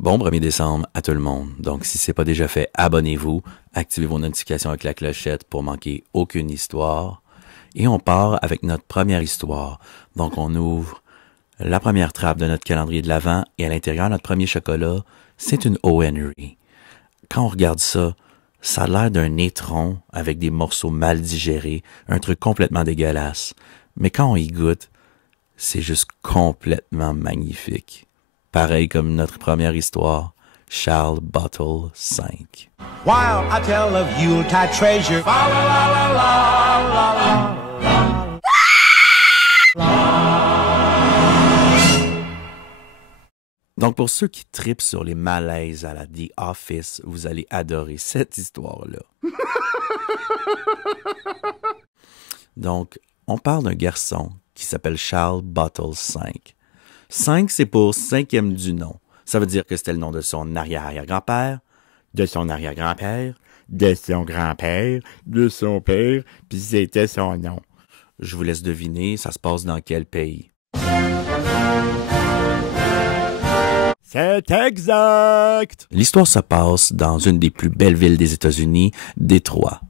Bon 1er décembre à tout le monde. Donc, si ce n'est pas déjà fait, abonnez-vous, activez vos notifications avec la clochette pour manquer aucune histoire. Et on part avec notre première histoire. Donc, on ouvre la première trappe de notre calendrier de l'Avent et à l'intérieur, notre premier chocolat, c'est une O. Henry. Quand on regarde ça, ça a l'air d'un étron avec des morceaux mal digérés, un truc complètement dégueulasse. Mais quand on y goûte, c'est juste complètement magnifique. Pareil comme notre première histoire, Charles Bottle 5. While I tell of Yuletide treasure. La, la, la, la, la, la, la. Donc pour ceux qui tripent sur les malaises à la The Office, vous allez adorer cette histoire-là. Donc, on parle d'un garçon qui s'appelle Charles Bottle 5. 5, c'est pour cinquième du nom. Ça veut dire que c'était le nom de son arrière-arrière-grand-père, de son arrière-grand-père, de son grand-père, de son père, puis c'était son nom. Je vous laisse deviner, ça se passe dans quel pays? C'est exact! L'histoire se passe dans une des plus belles villes des États-Unis, Détroit.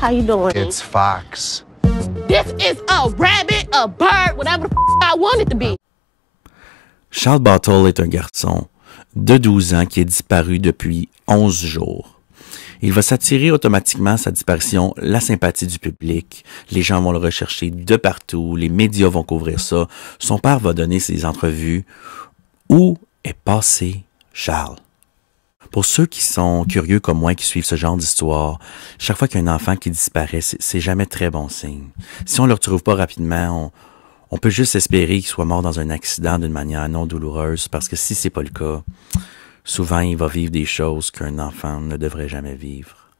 How you doing? It's Fox. This is a rabbit, a bird, whatever the I want it to be. Charles Bottle est un garçon de 12 ans qui est disparu depuis 11 jours. Il va s'attirer automatiquement à sa disparition la sympathie du public. Les gens vont le rechercher de partout, les médias vont couvrir ça. Son père va donner ses entrevues. Où est passé Charles? Pour ceux qui sont curieux comme moi, qui suivent ce genre d'histoire, chaque fois qu'il y a un enfant qui disparaît, c'est jamais très bon signe. Si on ne le retrouve pas rapidement, on peut juste espérer qu'il soit mort dans un accident d'une manière non douloureuse, parce que si c'est pas le cas, souvent il va vivre des choses qu'un enfant ne devrait jamais vivre.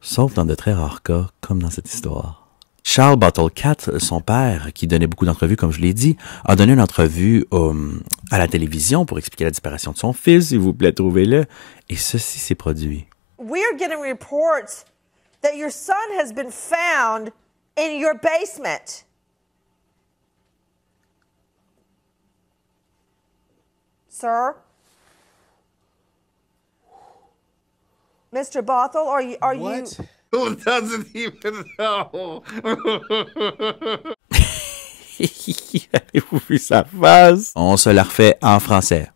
Sauf dans de très rares cas, comme dans cette histoire. Charles Bottle 4, son père, qui donnait beaucoup d'entrevues, comme je l'ai dit, a donné une entrevue à la télévision pour expliquer la disparition de son fils. S'il vous plaît, trouvez-le. Et ceci s'est produit. We are getting reports that your son has been found in your basement. Sir? Mr. Bothell, are you What? Who doesn't even know? Avez-vous vu sa face? On se la refait en français.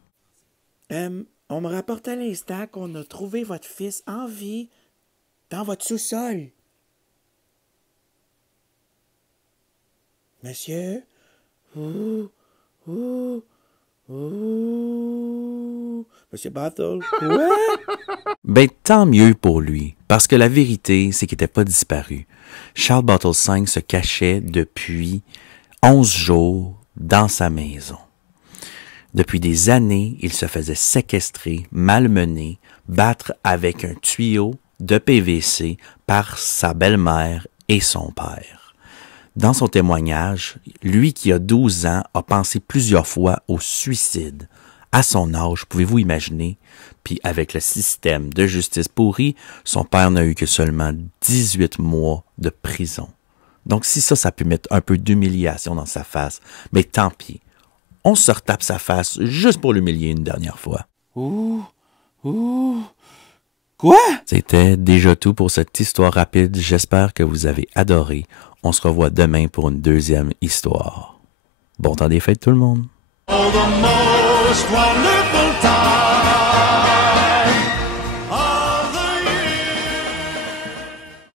On me rapporte à l'instant qu'on a trouvé votre fils en vie dans votre sous-sol. Monsieur? Monsieur Battle? Quoi? Ben, tant mieux pour lui, parce que la vérité, c'est qu'il n'était pas disparu. Charles Bottle 5 se cachait depuis 11 jours dans sa maison. Depuis des années, il se faisait séquestrer, malmener, battre avec un tuyau de PVC par sa belle-mère et son père. Dans son témoignage, lui qui a 12 ans a pensé plusieurs fois au suicide. À son âge, pouvez-vous imaginer? Puis avec le système de justice pourri, son père n'a eu que seulement 18 mois de prison. Donc si ça a pu mettre un peu d'humiliation dans sa face, mais tant pis. On se retape sa face juste pour l'humilier une dernière fois. Quoi? C'était déjà tout pour cette histoire rapide. J'espère que vous avez adoré. On se revoit demain pour une deuxième histoire. Bon temps des fêtes tout le monde! Oh, the most wonderful.